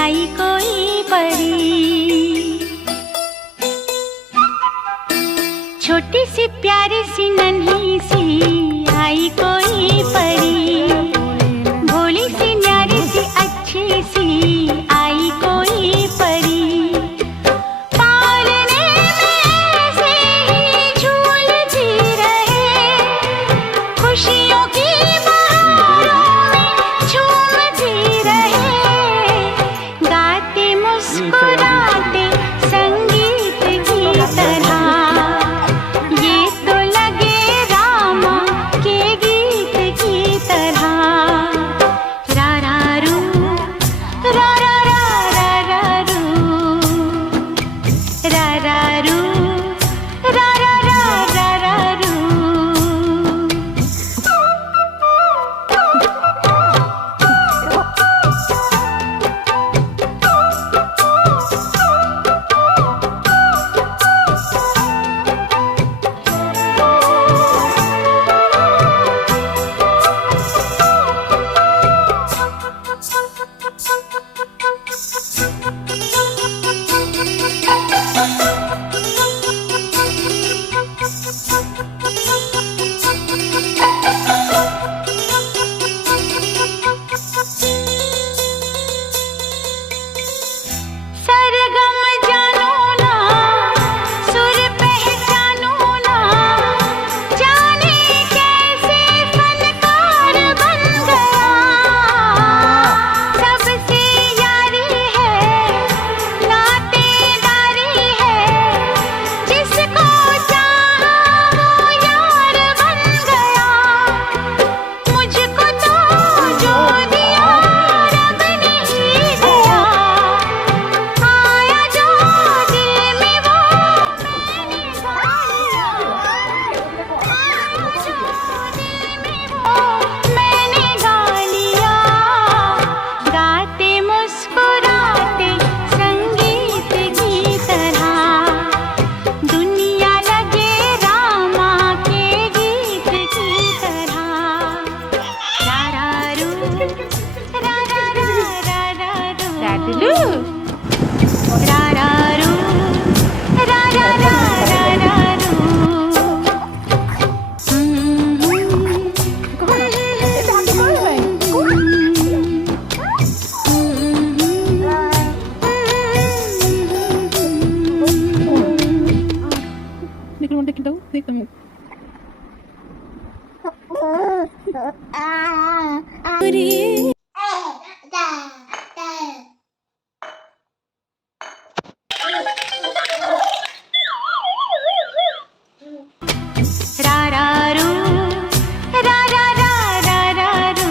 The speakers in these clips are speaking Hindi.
आई कोई परी। छोटी सी प्यारी सी नन्ही सी आई कोई परी। भोली सी न्यारी सी अच्छी सी आई कोई परी। पालने में से ही झूलती रहे, खुशियों की बहारों में झूमती रहे। गाते मुस्कुराते संगीत की तरह, ये तो लगे रामा के गीत की तरह। रा रा रू, रा रा रा रा रा रू, रा रा रू, रा रा रा रा रा रू। सरगम जानो ना, सुर पहचानो ना, जाने कैसे फनकार बन गया। सबसे यारी है, नातेदारी है, जिसको चाहा वो यार बन गया। मुझको तो जो दिया रब ने ही दिया, आया जो दिल में वो मैंने गा लिया। आया जो दिल में वो मैंने गा लिया। गाते मुस्कुराते संगीत की तरह, दुनिया लगे रामा के गीत की तरह। रा रा रू, रा रा रा रा रू, रा रा रू, रा रा रा रा रू। रा रा रू, रा रा रा रा रा रू।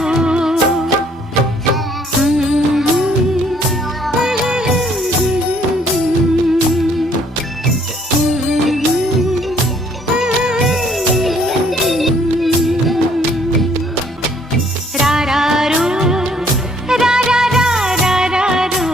रा रा रू, रा रा रा रा रा रू।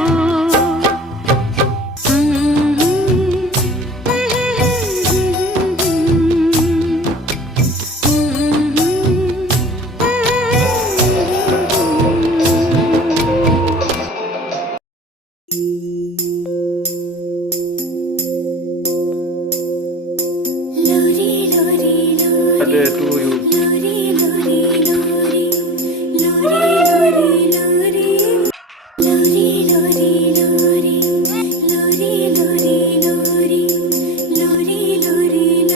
Ada 2